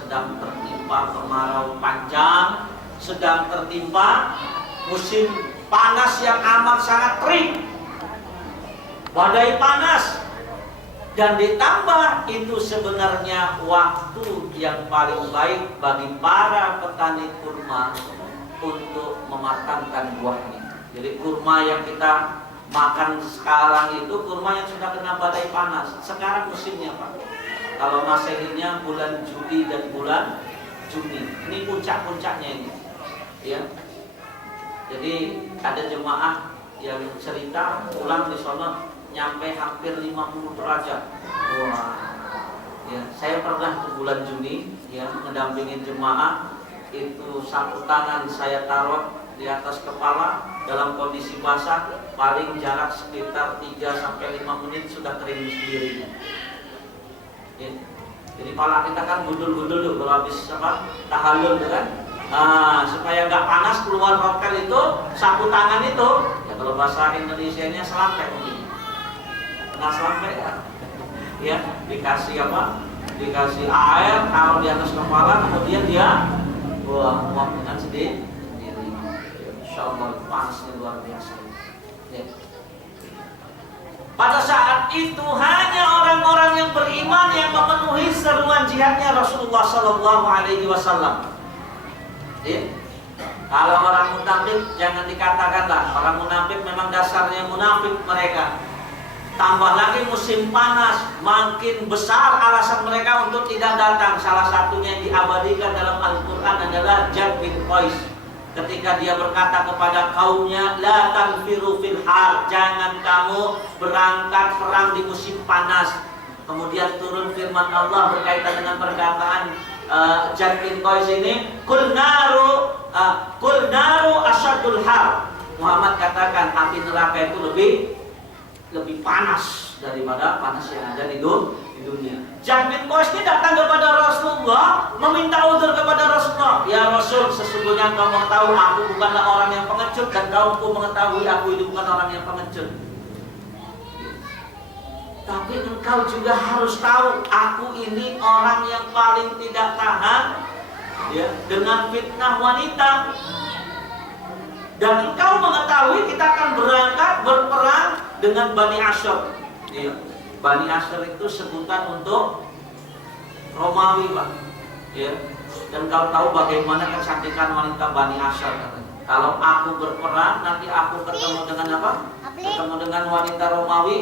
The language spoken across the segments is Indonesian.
sedang tertimpa kemarau panjang, sedang tertimpa musim panas yang amat sangat terik, badai panas. Dan ditambah itu sebenarnya waktu yang paling baik bagi para petani kurma untuk mematangkan buahnya. Jadi kurma yang kita makan sekarang itu kurma yang sudah kena badai panas. Sekarang musimnya Pak. Kalau Masehinya bulan Juli dan bulan Juni. Ini puncak-puncaknya ini. Ya. Jadi ada jemaah yang cerita pulang di sana nyampe hampir 50 derajat. Wah. Ya, saya pernah ke bulan Juni ya mendampingin jemaah, itu sapu tangan saya taruh di atas kepala dalam kondisi basah, paling jarak sekitar 3-5 menit sudah kering sendiri. Ya. Jadi pala kita kan gundul-gundul tuh kalau habis tahallul kan. Nah, supaya nggak panas keluar hotel itu sapu tangan itu, ya kalau bahasa Indonesianya selampek mungkin. Nggak selampek ya. Ya, dikasih dikasih air, taruh di atas kepala, kemudian dia muap dengan sedih. Insya Allah panasnya luar biasa. Ya. Pada saat itu hanya orang-orang yang beriman yang memenuhi seruan jihadnya Rasulullah Sallallahu Alaihi Wasallam. Ya. Kalau orang munafik jangan dikatakanlah, orang munafik memang dasarnya munafik mereka. Tambah lagi musim panas, makin besar alasan mereka untuk tidak datang. Salah satunya yang diabadikan dalam Al-Quran adalah Jad bin Qais. Ketika dia berkata kepada kaumnya, la tanfiru fil har, jangan kamu berangkat perang di musim panas. Kemudian turun firman Allah berkaitan dengan perkataan Jad bin Qais ini, kul naru asyadul har. Muhammad katakan api neraka itu lebih panas daripada panas yang ada di dunia. Jad bin Qais ini datang kepada Rasulullah, meminta uzur kepada Rasulullah. Ya Rasul, sesungguhnya kau mengetahui aku bukanlah orang yang pengecut, dan kaumku mengetahui aku ini bukan orang yang pengecut. Tapi engkau juga harus tahu, aku ini orang yang paling tidak tahan ya, dengan fitnah wanita. Dan engkau mengetahui kita akan berangkat berperang dengan Bani Asyr. Ya. Bani Asyr itu sebutan untuk Romawi, Pak. Ya. Dan kau tahu bagaimana kecantikan wanita Bani Asyr. Kalau aku berperang, nanti aku ketemu dengan apa? Ketemu dengan wanita Romawi.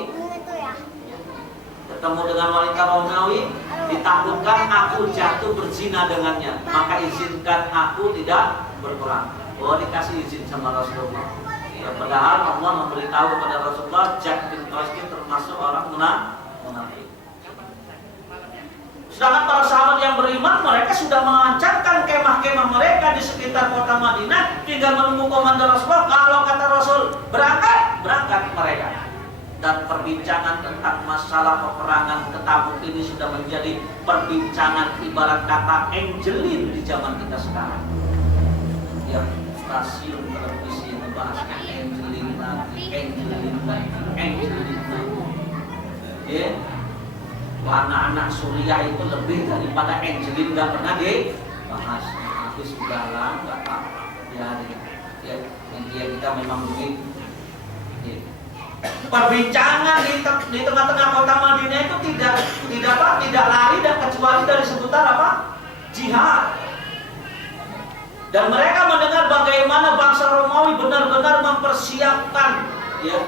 Ketemu dengan wanita Romawi, ditakutkan aku jatuh berzina dengannya. Maka izinkan aku tidak berperang. Oh, dikasih izin sama Rasulullah. Ya, padahal Allah memberitahu kepada Rasulullah, Jad bin Qais termasuk orang munafik. Sedangkan para sahabat yang beriman, mereka sudah melancarkan kemah-kemah mereka di sekitar kota Madinah, tinggal menunggu komandan Rasulullah. Kalau kata Rasul berangkat mereka. Dan perbincangan tentang masalah peperangan ke Tabuk ini sudah menjadi perbincangan ibarat kata Angelin di zaman kita sekarang. Ya, stasiun televisi membahasnya Angelin lagi. Ya, anak-anak Suriah itu lebih daripada Angelin, nggak pernah dibahas. Tapi sudahlah, nggak apa-apa. Ya, media kita memang begitu. Ya. Perbincangan di tengah-tengah kota Madinah itu tidak lari dan kecuali dari sebutan apa? Jihad. Dan mereka mendengar bagaimana bangsa Romawi benar-benar mempersiapkan ya,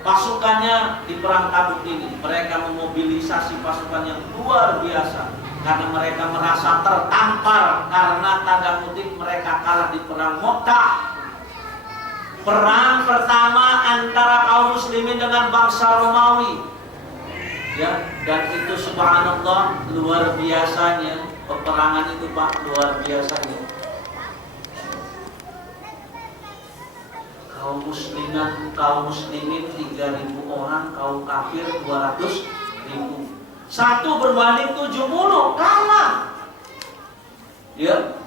pasukannya di perang Tabuk ini. Mereka memobilisasi pasukan yang luar biasa karena mereka merasa tertampar karena tanda kutip mereka kalah di perang Mu'tah. Perang pertama antara kaum muslimin dengan bangsa Romawi. Ya, dan itu subhanallah luar biasanya peperangan itu, Pak, luar biasanya. Kaum muslimin 3.000 orang, kaum kafir 200.000. Satu berbanding 70, kalah. Ya.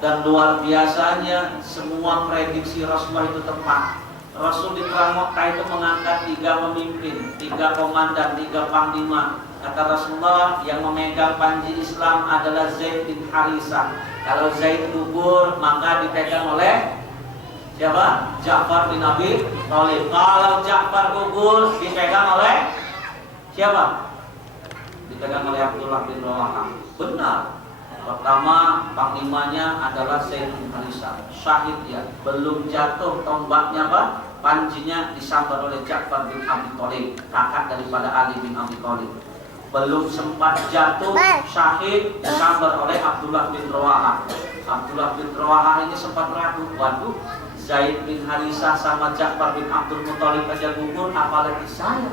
Dan luar biasanya semua prediksi Rasulullah itu tepat. Rasul di perang Mu'tah itu mengangkat 3 pemimpin, 3 komandan, 3 panglima. Kata Rasulullah, yang memegang panji Islam adalah Zaid bin Harisah. Kalau Zaid gugur, maka dipegang oleh siapa? Ja'far bin Abi Thalib. Kalau Ja'far gugur, dipegang oleh siapa? Dipegang oleh Abdullah bin Rawaha. Benar. Pertama, panglimanya adalah Zaid bin Harisah. Syahid ya, belum jatuh tombaknya apa? Panjinya disambar oleh Ja'far bin Abi Thalib, kakak daripada Ali bin Abi Thalib. Belum sempat jatuh, syahid disambar oleh Abdullah bin Rawaha. Abdullah bin Rawaha ini sempat ragu, waduh, Zaid bin Harisah sama Ja'far bin Abdul Muthalib aja gugur, apalagi saya.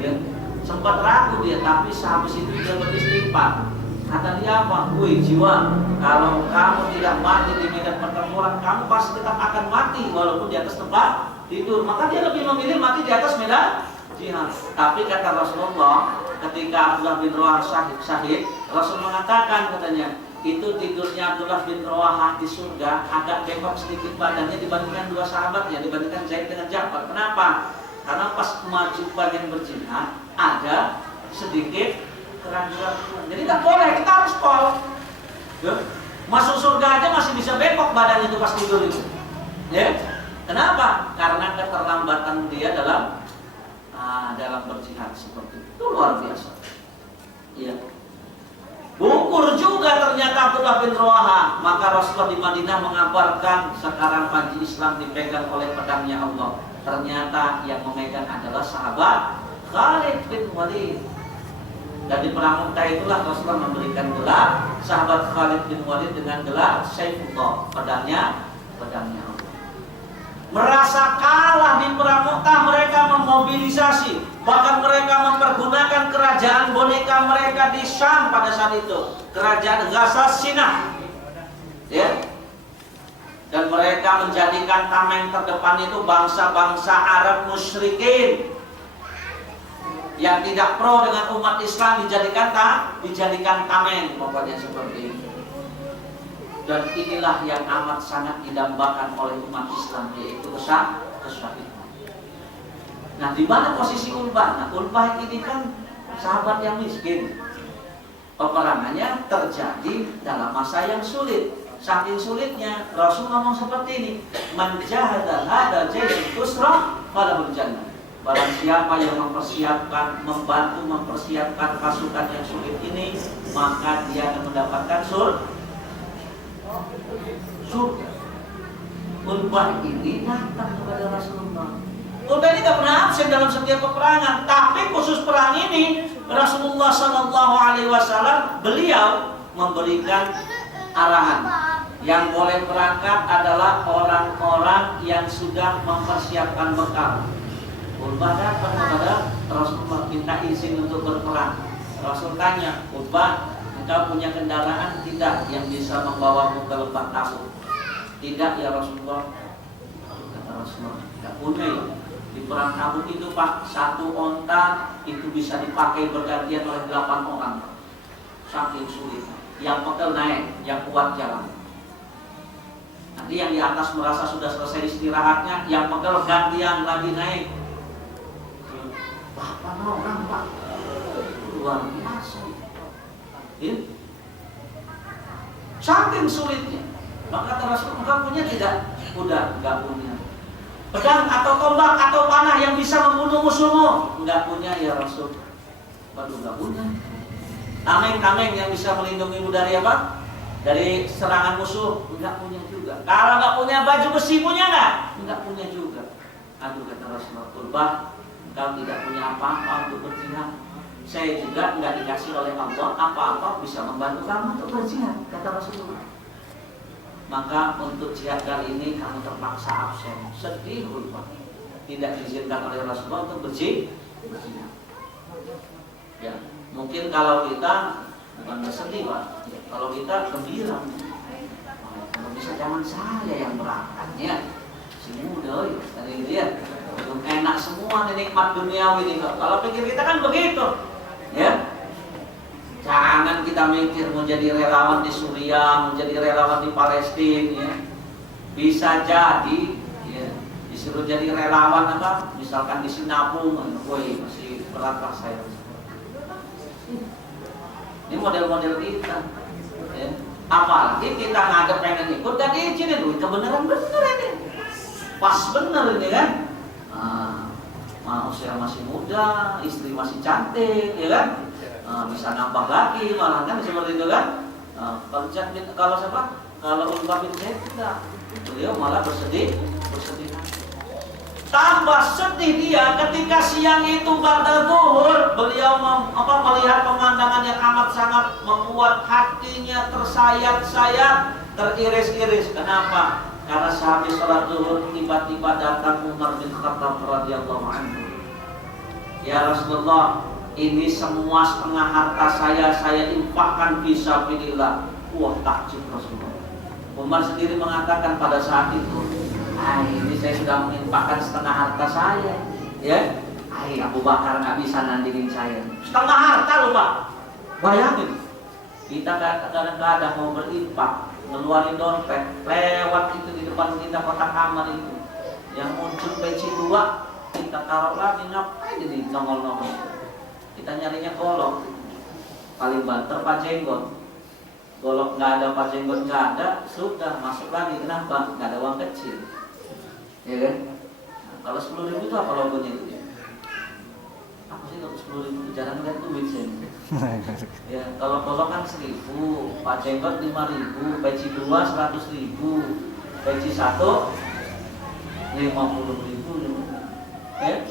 Ya, sempat ragu dia, tapi sehabis itu dia beristighfar. Kata dia apa? Wih jiwa, kalau kamu tidak mati di medan pertempuran, kamu pasti tetap akan mati walaupun di atas tempat tidur. Maka dia lebih memilih mati di atas medan jihad. Tapi kata Rasulullah, ketika Abdullah bin Rawaha syahid, Rasul mengatakan katanya, itu tidurnya Abdullah bin Rawaha di surga agak bengkok sedikit badannya dibandingkan dua sahabatnya, dibandingkan Zaid dengan Ja'far. Kenapa? Karena pas maju bagian berjihad ada sedikit keraguan. Jadi tak boleh, kita harus pol. Masuk surga aja masih bisa bengkok badannya itu pas tidur itu. Ya? Kenapa? Karena keterlambatan dia dalam berjihad seperti itu luar biasa. Iya. Gugur juga ternyata Abdullah bin Rawaha. Maka Rasulullah di Madinah mengabarkan sekarang panji Islam dipegang oleh pedangnya Allah. Ternyata yang memegang adalah sahabat Khalid bin Walid. Dan di perang Mu'tah itulah Rasulullah memberikan gelar sahabat Khalid bin Walid dengan gelar Saifullah, pedangnya Allah. Merasa kalah di perang Mu'tah, mereka memobilisasi, bahkan mereka mempergunakan kerajaan boneka mereka di Syam pada saat itu, kerajaan Ghassasinah. Ya. Dan mereka menjadikan tameng terdepan itu bangsa-bangsa Arab musyrikin yang tidak pro dengan umat Islam dijadikan tameng, pokoknya seperti itu. Dan inilah yang amat sangat didambakan oleh umat Islam, yaitu kesyahidan. Nah, di mana posisi Ulbah? Nah, Ulbah ini kan sahabat yang miskin. Peperangannya terjadi dalam masa yang sulit. Saking sulitnya, Rasul ngomong seperti ini, "Man jahada hadzal jaysh tusra falahul jannah." Barang siapa yang membantu mempersiapkan pasukan yang sulit ini, maka dia akan mendapatkan surga. Ulbah ini datang kepada Rasulullah. Ulbah ini tidak pernah absen dalam setiap peperangan, tapi khusus perang ini Rasulullah SAW beliau memberikan arahan. Yang boleh berangkat adalah orang-orang yang sudah mempersiapkan bekal. Ulbah datang kepada Rasulullah minta izin untuk berperang. Rasul tanya, Ulbah, engkau punya kendaraan tidak yang bisa membawamu ke lembah Tabuk? Tidak ya Rasulullah. Kata Rasulullah, tidak punya ya. Di perang Tabuk itu Pak, satu onta itu bisa dipakai bergantian oleh 8 orang. Saking sulit. Yang pegel naik, yang kuat jalan. Nanti yang di atas merasa sudah selesai istirahatnya, yang pegel gantian lagi naik. 8 orang Pak, luar biasa. Saking sulitnya. Maka kata Rasul, engkau punya tidak? Udah, enggak punya. Pedang atau tombak atau panah yang bisa membunuh musuhmu? Enggak punya ya Rasul. Waduh, enggak punya. Tameng-tameng yang bisa melindungimu dari apa? Dari serangan musuh? Enggak punya juga. Kalau enggak punya baju besi, punya enggak? Enggak punya juga. Aduh, kata Rasulullah, Ulbah, engkau tidak punya apa-apa untuk berjihad. Saya juga enggak dikasih oleh Allah apa-apa bisa membantu kamu untuk berjihad, kata Rasulullah. Maka untuk jihad kali ini kamu terpaksa absen. Sedih Ulbah, tidak diizinkan oleh Rasulullah untuk berjihad. Ya, mungkin kalau kita bukan bersedih Pak, ya, kalau kita gembira. Kalau bisa jangan saya yang berangkatnya, si muda tadi dia belum enak semua nikmat duniawi ini. Kalau pikir kita kan begitu, ya. Jangan kita mikir mau jadi relawan di Suriah, mau jadi relawan di Palestina, ya. Bisa jadi, ya, disuruh jadi relawan apa? Misalkan di Sinabung, woi masih berat lah saya. Ini model-model kita. Ya. Apalagi kita ngadep pengen ikut dan diizinin, itu beneran ini. Pas bener ini kan. Usia masih muda, istri masih cantik, ya kan? Bisa nambah lagi, malah kan seperti itu kan? Kalau siapa? Kalau Ulbah bin Zaid tidak, beliau malah bersedih. Tambah sedih dia ketika siang itu ba'da zuhur, beliau melihat pemandangan yang amat sangat membuat hatinya tersayat-sayat, teriris-iris. Kenapa? Karena sehabis sholat zuhur tiba-tiba datang Umar bin Khattab radhiyallahu anhu. Ya Rasulullah, ini semua setengah harta saya infakkan fisabilillah. Wah, takjub Rasulullah. Umar sendiri mengatakan pada saat itu, ini saya sudah menginfakkan setengah harta saya. Ya, Abu Bakar nggak bisa nandingin saya. Setengah harta loh Pak. Bayangin, kita kadang-kadang mau berinfak, ngeluarin dompet, lewat itu di depan kita kotak kamar itu, yang muncul peci 2, kita taruh lagi, ngapain ini nongol-nongol? Kita nyarinya golok, paling banter Pak Jenggot. Golok nggak ada, Pak Jenggot nggak ada, sudah masuk lagi. Kenapa? Nggak ada uang kecil, ya kan? Nah, kalau 10.000 itu apa logonya itu? Apa sih kalau 10.000? Jarang lihat duit sih. Ya, kalau golok kan 1.000, Pak Jenggot 5.000, peci 2 100.000, peci 1 50.000, ya.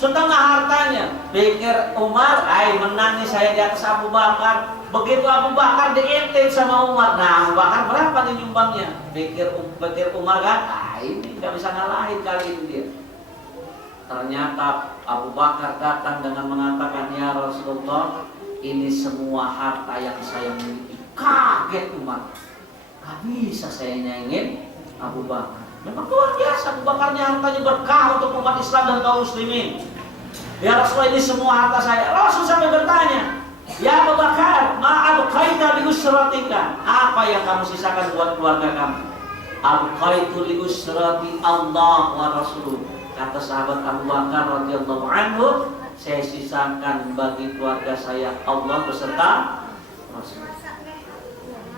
Setengah hartanya. Pikir Umar, menang nih saya di atas Abu Bakar. Begitu Abu Bakar diintip sama Umar, nah Abu Bakar berapa nih nyumbangnya? Pikir Umar kan, ini nggak bisa ngalahin kali itu dia. Ternyata Abu Bakar datang dengan mengatakan, ya Rasulullah, ini semua harta yang saya miliki. Kaget Umar, gak bisa saya nyaingin Abu Bakar. Memang luar biasa Abu Bakarnya, hartanya berkah untuk umat Islam dan kaum muslimin. Ya Rasulullah, ini semua harta saya. Rasul sampai bertanya, ya Abu Bakar, ma'abqaita li usratika, apa yang kamu sisakan buat keluarga kamu? Abqaitu li usrati Allah wa Rasuluh. Kata sahabat Abu Bakar radhiyallahu anhu, saya sisakan bagi keluarga saya Allah beserta Rasul.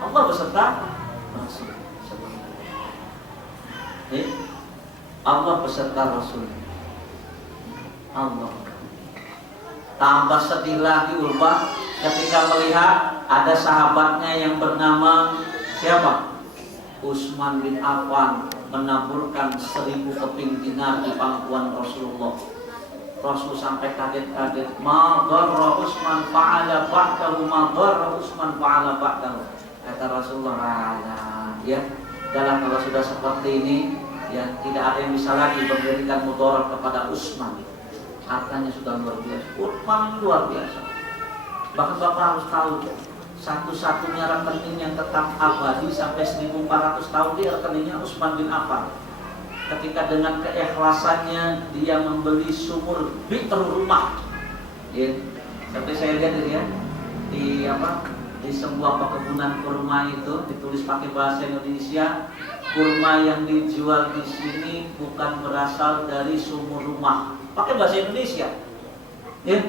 Allah beserta Rasul. Allah beserta Rasul. Allah. Tambah sedih lagi Ulbah ketika melihat ada sahabatnya yang bernama siapa? Utsman bin Affan menaburkan 1.000 keping dinar di pangkuan Rasulullah. Rasul sampai kaget-kaget. Ma dharra Utsman fa'ala ba'dahu, ma dharra Utsman fa'ala ba'dahu. Kata Rasulullah, ya, dalam kalau sudah seperti ini, ya tidak ada yang bisa lagi memberikan mudarat kepada Utsman. Hartanya sudah luar biasa. Utsman luar biasa. Bahkan Bapak harus tahu, satu-satunya rekening yang tetap abadi sampai 1400 tahun dia rekeningnya Utsman bin Affan. Ketika dengan keikhlasannya dia membeli sumur bi'r rumah. Ya, seperti saya lihat ya, di sebuah perkebunan kurma itu ditulis pakai bahasa Indonesia, kurma yang dijual di sini bukan berasal dari sumur rumah. Pakai bahasa Indonesia. Ya.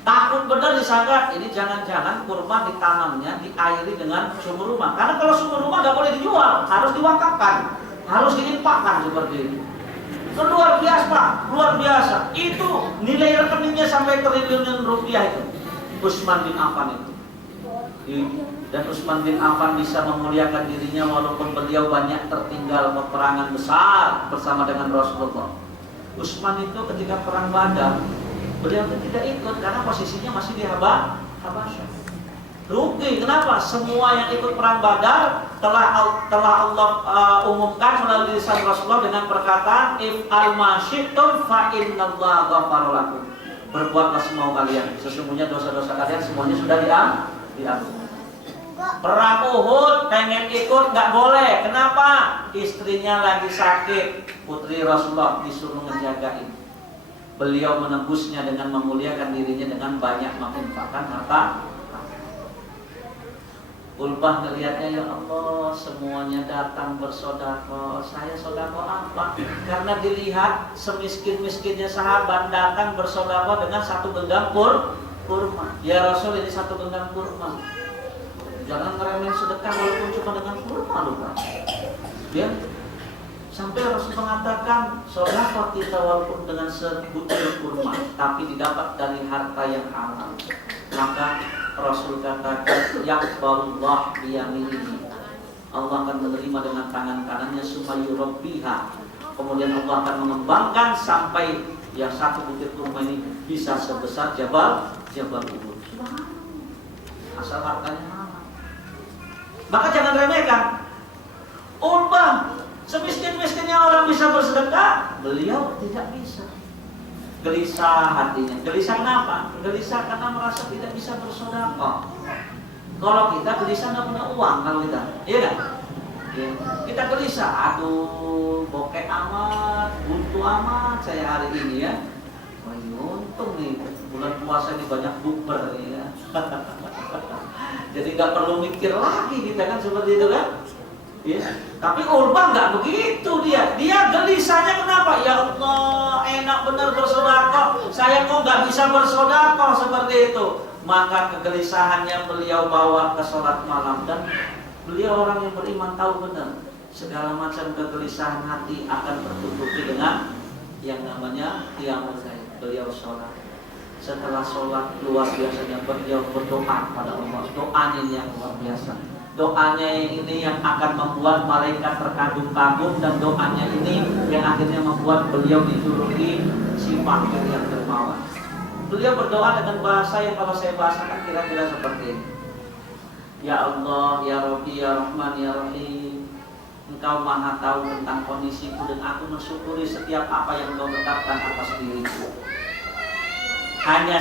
Takut benar disangka ini jangan-jangan kurma ditanamnya diairi dengan sumur rumah. Karena kalau sumur rumah nggak boleh dijual, harus diwakafkan, harus diinfakkan seperti itu. Luar biasa Pak, luar biasa. Itu nilai rekeningnya sampai triliunan rupiah itu. Utsman bin Affan itu. Dan Utsman bin Affan bisa memuliakan dirinya walaupun beliau banyak tertinggal peperangan besar bersama dengan Rasulullah. Utsman itu ketika perang Badar, beliau itu tidak ikut karena posisinya masih di Habasyah. Rugi, kenapa? Semua yang ikut perang Badar telah Allah umumkan melalui lisan Rasulullah dengan perkataan if'al ma syi'tum fa innallaha ghafara lakum. Berbuatlah semau kalian, sesungguhnya dosa-dosa kalian semuanya sudah diampuni. Perang Uhud pengen ikut nggak boleh. Kenapa? Istrinya lagi sakit. Putri Rasulullah disuruh ngejagain. Beliau menebusnya dengan memuliakan dirinya dengan banyak menginfakkan harta. Ulbah ngelihatnya, ya Allah, semuanya datang bersedekah. Saya sedekah apa? Karena dilihat semiskin-miskinnya sahabat datang bersedekah dengan 1 genggam kurma. Ya Rasul, ini 1 genggam kurma. Jangan ngeremehin sedekah walaupun cuma dengan kurma loh Pak. Ya, sampai Rasul mengatakan sedekah kita walaupun dengan sebutir kurma, tapi didapat dari harta yang halal. Maka Rasul katakan, yaqbalullah biyaminihi. Allah akan menerima dengan tangan kanannya, sumayurabbiha. Kemudian Allah akan mengembangkan sampai yang 1 butir kurma ini bisa sebesar Jabal Uhud. Asal hartanya halal. Maka jangan remehkan. Bang, semiskin-miskinnya orang bisa bersedekah, beliau tidak bisa. Gelisah hatinya. Gelisah kenapa? Gelisah karena merasa tidak bisa bersedekah. Kalau kita gelisah nggak punya uang, kalau kita, iya kan? Ya. Kita gelisah, aduh, bokeh amat, buntu amat saya hari ini ya. Wah, untung nih bulan puasa ini banyak bukber ya. Jadi nggak perlu mikir lagi kita kan seperti itu kan? Ya. Tapi Urban nggak begitu dia. Dia gelisahnya kenapa? Ya Allah, enak benar bersedekah. Saya kok nggak bisa bersedekah seperti itu. Maka kegelisahannya beliau bawa ke sholat malam, dan beliau orang yang beriman tahu benar segala macam kegelisahan hati akan tertutupi dengan yang namanya qiyamul lail. Beliau sholat. Setelah sholat luar biasanya beliau berdoa pada Allah. Doanya yang luar biasa. Doanya ini yang akan membuat malaikat terkagum-kagum, dan doanya ini yang akhirnya membuat beliau dijuluki si fakir yang dermawan. Beliau berdoa dengan bahasa yang kalau saya bahasakan kira-kira seperti ini. Ya Allah, ya Rabbi, ya Rahman, ya Rahim, Engkau maha tahu tentang kondisiku, dan aku mensyukuri setiap apa yang Engkau tetapkan atas diriku. Hanya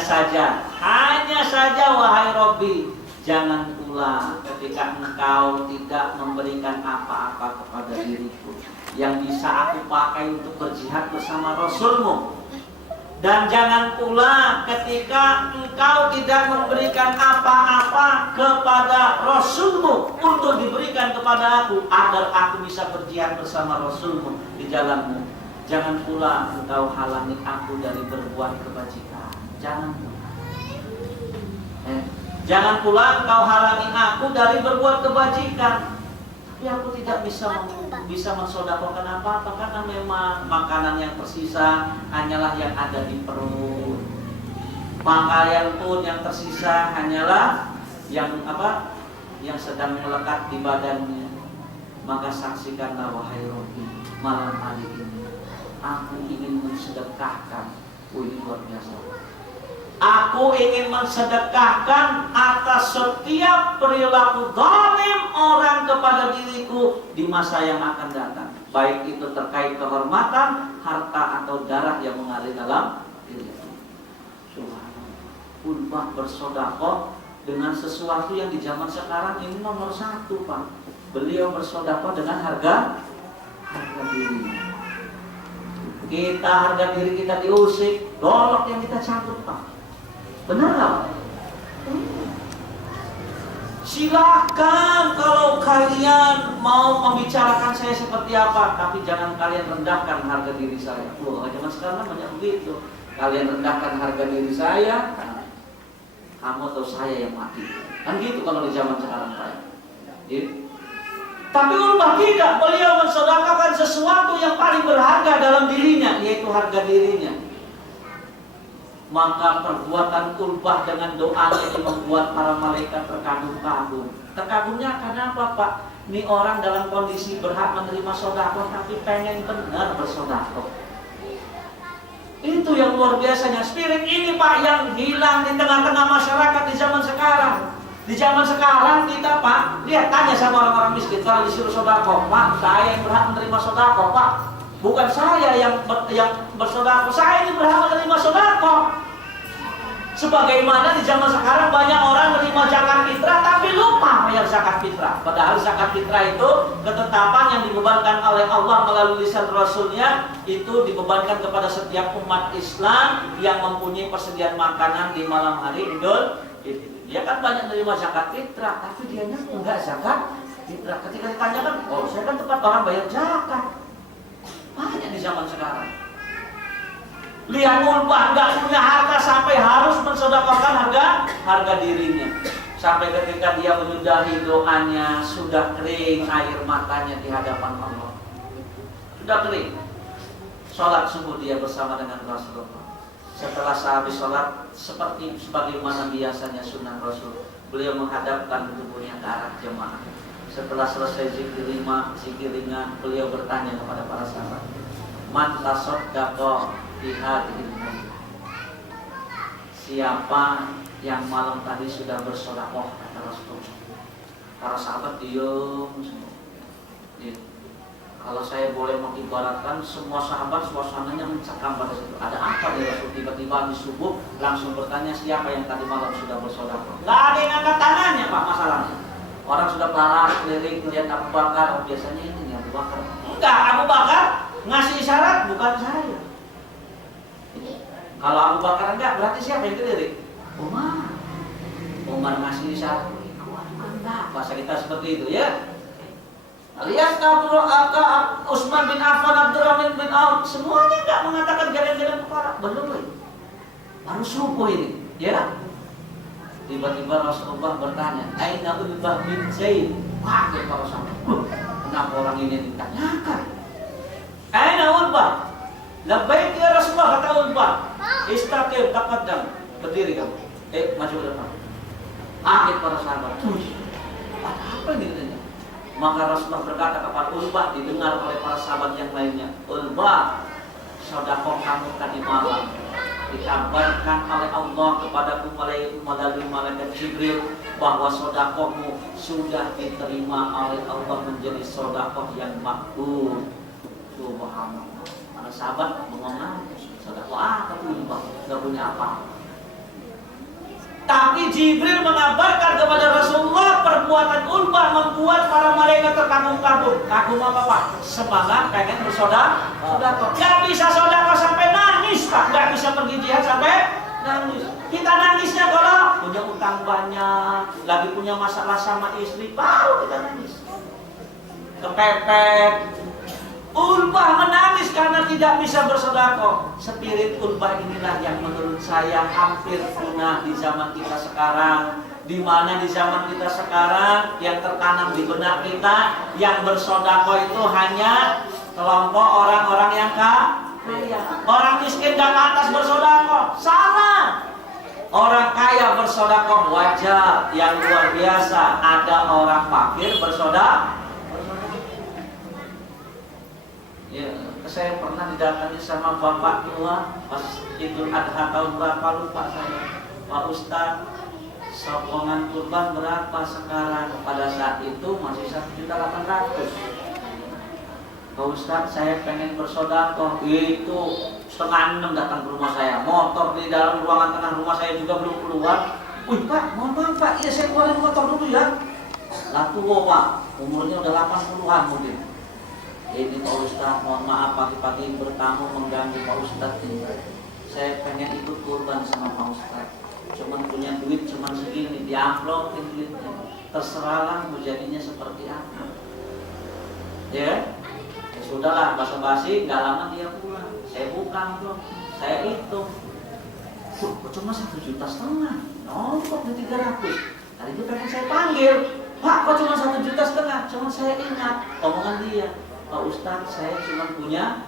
saja wahai Rabbi, jangan pula ketika Engkau tidak memberikan apa-apa kepada diriku yang bisa aku pakai untuk berjihad bersama Rasul-Mu. Dan jangan pula ketika Engkau tidak memberikan apa-apa kepada Rasul-Mu untuk diberikan kepada aku, agar aku bisa berjihad bersama Rasul-Mu di jalan-Mu. Jangan pula Engkau halangi aku dari berbuat kebajikan. Jangan pula Engkau halangi aku dari berbuat kebajikan. Tapi aku tidak bisa mensedekahkan apa-apa, karena memang makanan yang tersisa hanyalah yang ada di perut. Pakaian pun yang tersisa hanyalah yang sedang melekat di badannya. Maka saksikanlah wahai Rabbi, malam hari ini aku ingin mensedekahkan. Ini luar biasa. Aku ingin mensedekahkan atas setiap perilaku zalim orang kepada diriku di masa yang akan datang. Baik itu terkait kehormatan, harta atau darah yang mengalir dalam diriku. Subhanallah. Bersedekah dengan sesuatu yang di zaman sekarang ini nomor 1, Pak. Beliau bersedekah dengan harga diri. Harga diri kita diusik, golok yang kita cabut, Pak. Benar nggak? Silakan kalau kalian mau membicarakan saya seperti apa, tapi jangan kalian rendahkan harga diri saya. Zaman sekarang banyak begitu. Kalian rendahkan harga diri saya, kamu atau saya yang mati. Kan gitu kalau di zaman sekarang, Pak. Gitu. Tapi Urwah tidak. Beliau mensedekahkan sesuatu yang paling berharga dalam dirinya, yaitu harga dirinya. Maka perbuatan Urwah dengan doanya ini membuat para malaikat terkagum-kagum. Terkagumnya karena apa, Pak? Ini orang dalam kondisi berhak menerima sedekah, tapi pengen benar bersedekah. Itu yang luar biasanya. Spirit ini, Pak, yang hilang di tengah-tengah masyarakat di zaman sekarang. Di zaman sekarang kita, Pak, lihat, tanya sama orang-orang miskin kalau disuruh sedekah, Pak, saya yang berhak menerima sedekah, Pak. Bukan saya yang bersedekah, saya ini berhak menerima sedekah. Sebagaimana di zaman sekarang banyak orang menerima zakat fitrah tapi lupa bayar zakat fitrah. Padahal zakat fitrah itu ketetapan yang dibebankan oleh Allah melalui lisan Rasulnya, itu dibebankan kepada setiap umat Islam yang mempunyai persediaan makanan di malam hari Idul Fitri. Dia kan banyak menerima zakat fitrah, tapi dianya enggak zakat fitrah. Ketika ditanyakan, oh saya kan tempat orang bayar zakat. Banyak di zaman sekarang. Lihat Ulbah nggak punya harta sampai harus mensedekahkan harga dirinya. Sampai ketika dia menyudahi doanya, sudah kering air matanya di hadapan Allah. Sudah kering. Sholat subuh dia bersama dengan Rasulullah. Setelah sehabis sholat, seperti sebagaimana biasanya sunnah Rasul, beliau menghadapkan tubuhnya ke arah jemaah. Setelah selesai zikir ringan, beliau bertanya kepada para sahabat, "Man tasaddaqa fi hadhil lail?" Siapa yang malam tadi sudah bersedekah, kata Rasulullah. Para sahabat diam semua. Kalau saya boleh mengibaratkan, semua sahabat suasananya mencekam pada situ. Ada apa di Rasul? Tiba-tiba di subuh langsung bertanya, siapa yang tadi malam sudah bersedekah? Nggak ada yang angkat tangannya, Pak, masalahnya. Orang sudah pelari keliling melihat Abu Bakar. Oh, biasanya ini Abu Bakar. Enggak, Abu Bakar ngasih isyarat, bukan saya. Kalau Abu Bakar enggak, berarti siapa yang keliling? Umar. Umar ngasih isyarat. Enggak, bahasa kita seperti itu ya. Lihat Utsman bin Affan, Abdurrahman bin Auf, semuanya enggak mengatakan jalan-jalan kepala. Belum lagi. Baru subuh ini, ya. Tiba-tiba Rasulullah bertanya, "Aina Ulbah bin Zaid?" Kaget para sahabat. Kenapa orang ini ditanyakan? "Aina Ulbah?" "Labbaik ya Rasulullah," kata Ulbah. "Istaqim, taqaddam." Berdiri kamu. Maju ke depan. Kaget para sahabat. Apa ini? Maka Rasulullah berkata kepada Ulbah, didengar oleh para sahabat yang lainnya, "Ulbah, sedekah kamu tadi malam dikabarkan oleh Allah kepadaku melalui malaikat Jibril bahwa sedekahmu sudah diterima oleh Allah menjadi sedekah yang makbul." Subhanallah. Para sahabat mengenal sedekah apa tuh, Pak? Enggak punya apa. Tapi Jibril mengabarkan kepada Rasulullah perbuatan Ulbah membuat para malaikat terkagum-kagum. Kagum apa, Pak? Semangat pengen bersedekah. Gak bisa sedekah sampai nangis, Pak. Gak bisa pergi jihad sampai nangis. Kita nangisnya kalau punya utang banyak, lagi punya masalah sama istri, baru kita nangis. Kepepet. Ulbah menangis karena tidak bisa bersedekah. Spirit Ulbah inilah yang menurut saya hampir punah di zaman kita sekarang. Di mana di zaman kita sekarang yang tertanam di benak kita, yang bersedekah itu hanya kelompok orang-orang yang kaya. Orang miskin gak pantas bersedekah. Salah. Orang kaya bersedekah wajar. Yang luar biasa ada orang fakir bersedekah. Ya, saya pernah didatangi sama bapak tua pas Idul Adha tahun berapa lupa saya. "Pak Ustadz, sokongan kurban berapa sekarang?" Pada saat itu masih 1.800.000. "Pak Ustadz, saya pengen bersedekah." Itu 5:30 datang ke rumah saya. Motor di dalam ruangan tengah rumah saya juga belum keluar. "Wih Pak, mohon maaf Pak, ya saya keluarin motor dulu ya." Lah tua Pak, umurnya udah 80-an mungkin. "Ini Pak Ustadz, mohon maaf pagi-pagi bertamu mengganggu Pak Ustadz ini. Saya pengen ikut kurban sama Pak Ustadz. Cuman punya duit cuman segini, diamplokin duitnya. Terserahlah mau jadinya seperti apa." Ya sudahlah, basa-basi, gak lama dia pulang. Saya buka amplop, saya hitung. Kok cuma 1,5 juta? Nombok di 300. Tadi itu pengen saya panggil, "Pak, kok cuma 1,5 juta?" Cuman saya ingat omongan dia, "Pak Ustadz, saya cuma punya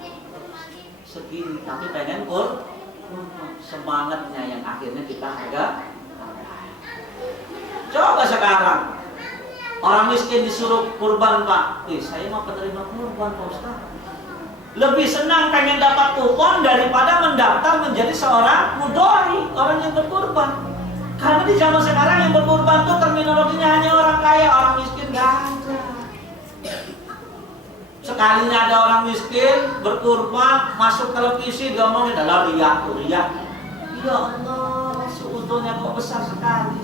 segini, tapi pengen semangatnya yang akhirnya kita harga. Coba sekarang orang miskin disuruh kurban, Pak. Saya mau penerima kurban, Pak Ustadz. Lebih senang pengen dapat kupon daripada mendaftar menjadi seorang mudhari, orang yang berkurban. Karena di zaman sekarang yang berkurban itu terminologinya hanya orang kaya, orang miskin nggak ada. Sekalinya ada orang miskin berkurban, masuk televisi diomongin adalah riya. Ya Allah, sebetulnya kok besar sekali.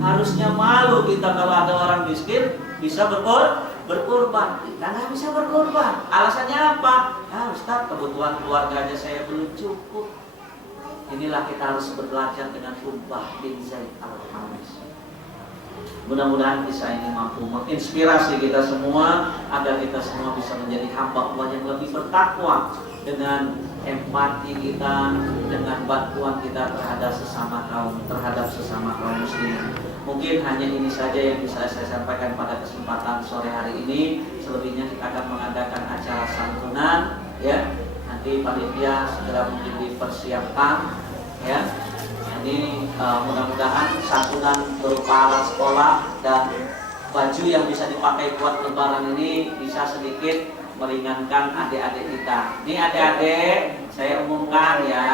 Harusnya malu kita kalau ada orang miskin bisa berkurban. Kita nggak bisa berkurban. Alasannya apa? Ustaz, kebutuhan keluarganya saya belum cukup. Inilah kita harus belajar dengan Ulbah bin Zaid al-Hamis. Mudah-mudahan kisah ini mampu menginspirasi kita semua agar kita semua bisa menjadi hamba Allah yang lebih bertakwa, dengan empati kita, dengan bantuan kita terhadap sesama kaum muslim. Mungkin hanya ini saja yang bisa saya sampaikan pada kesempatan sore hari ini. Selebihnya kita akan mengadakan acara santunan, ya. Nanti panitia segera mungkin dipersiapkan, ya. Ini mudah-mudahan santunan berupa alat sekolah dan baju yang bisa dipakai buat lebaran ini bisa sedikit meringankan adik-adik kita. Ini adik-adik, saya umumkan ya.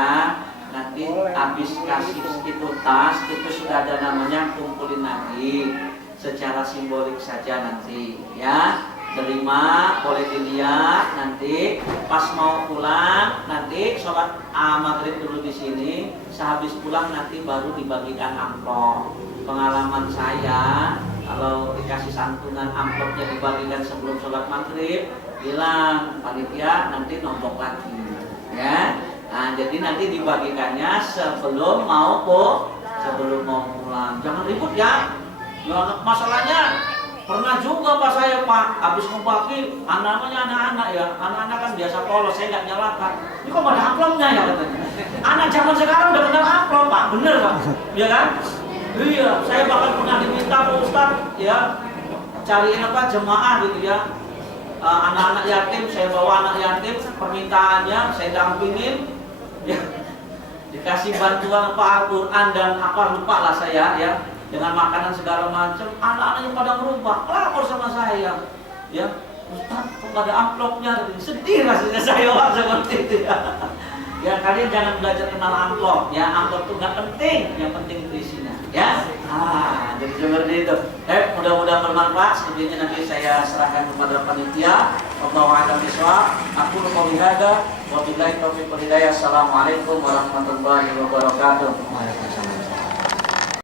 Nanti habis kasih itu tas, itu sudah ada namanya, kumpulin lagi secara simbolik saja nanti ya. Terima, boleh dilihat nanti pas mau pulang, nanti sholat maghrib dulu di sini. Sehabis pulang nanti baru dibagikan amplop. Pengalaman saya, kalau dikasih santunan amplopnya dibagikan sebelum sholat maghrib, bilang panitia nanti nombok lagi, ya. Nah, jadi nanti dibagikannya sebelum mau pulang. Jangan ribut ya. Ya masalahnya. Pernah juga Pak saya Pak, habis membagi anak-anak ya, anak-anak kan biasa polos, saya nggak nyalakan. Ini kok ada amplopnya ya katanya. Anak zaman sekarang udah kenal amplop Pak, bener Pak, ya kan? Iya, saya bahkan pernah diminta Pak Ustadz, ya cariin apa jemaah gitu ya, anak-anak yatim, saya bawa anak yatim, permintaannya saya dampingin, ya dikasih bantuan Pak Al-Quran dan apa lupa lah saya ya. Dengan makanan segala macam, anak-anaknya pada merubah, lapor sama saya, ya Ustaz, kok ada amplopnya, sedih rasanya saya waktu seperti itu ya. Ya kalian jangan belajar kenal amplop, ya amplop itu nggak penting, yang penting itu isinya, ya. Jadi seperti itu. Mudah-mudahan bermanfaat. Selebihnya nanti saya serahkan kepada panitia. Wallahu a'lam bishawab. Aku qouli hada wa billahi taufiq wal hidayah. Assalamualaikum warahmatullahi wabarakatuh.